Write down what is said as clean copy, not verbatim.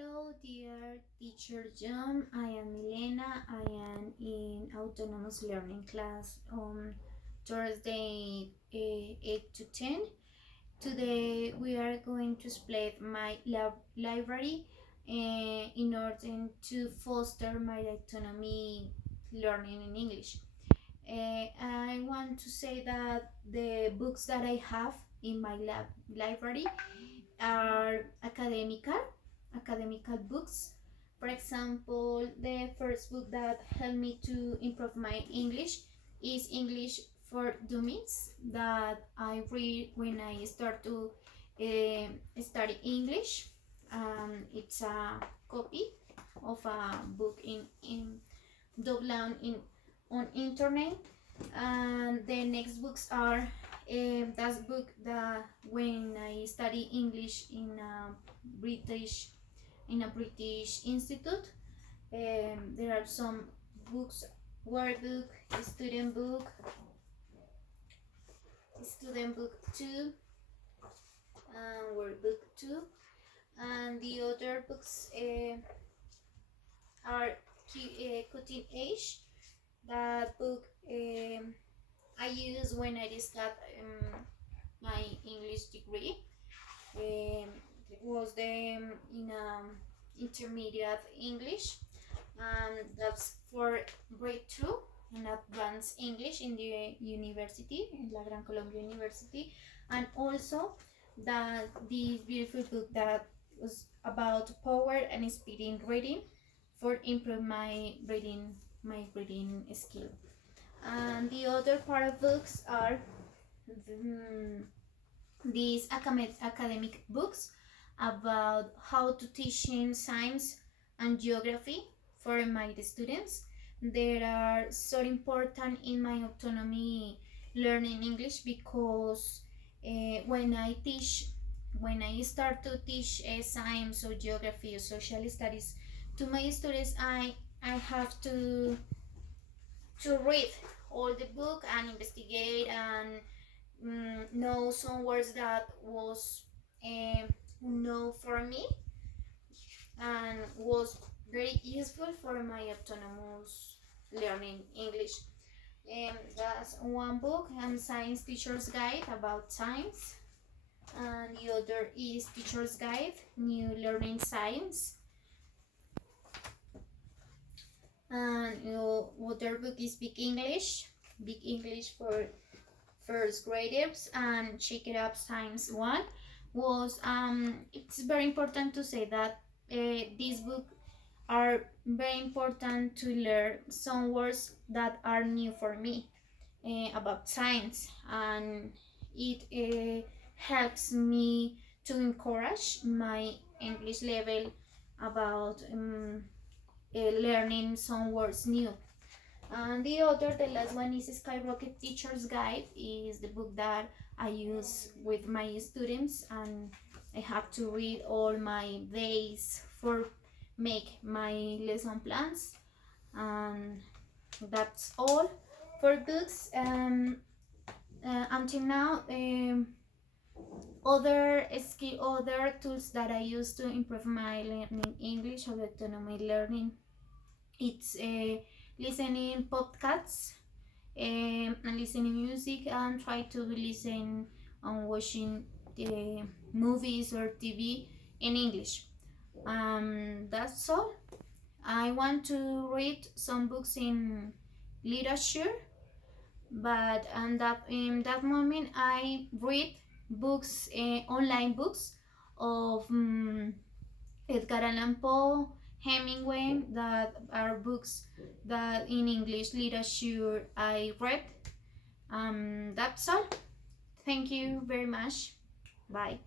Hello, dear teacher John. I am Milena. I am in autonomous learning class on Thursday 8 to 10. Today we are going to split my library in order to foster my autonomy learning in English. I want to say that the books that I have in my library are academical books. For example, the first book that helped me to improve my English is English for Dummies that I read when I start to study English. It's a copy of a book in download in on internet, and the next books are that book that when I study English British in a British institute. There are some books, workbook, student book 2, and workbook 2, and the other books are cutting age. That book I use when I just got my English degree. It was the in intermediate English, and that's for grade 2 in advanced English in the university, in La Gran Colombia University, and also that this beautiful book that was about power and speed in reading for improve my reading skill. And the other part of books are these academic books about how to teach in science and geography for my students. They are so important in my autonomy learning English because when I start to teach science or geography or social studies to my students, I have to read all the book and investigate and know some words that was no for me and was very useful for my autonomous learning English. That's one book, and Science Teacher's Guide about science, and the other is Teacher's Guide New Learning Science. And other book is Big English for first graders, and Check It Up Science 1 was it's very important to say that these books are very important to learn some words that are new for me about science, and it helps me to encourage my English level about learning some words new. And the last one is Skyrocket Teacher's Guide, is the book that I use with my students, and I have to read all my days for make my lesson plans. And that's all for books. Until now, other tools that I use to improve my learning English or autonomy learning, it's listening podcasts and listening music, and try to listen and watching the movies or TV in English. That's all. I want to read some books in literature, but in that moment I read books, online books of Edgar Allan Poe, Hemingway, that are books that in English literature I read. That's all. Thank you very much. Bye.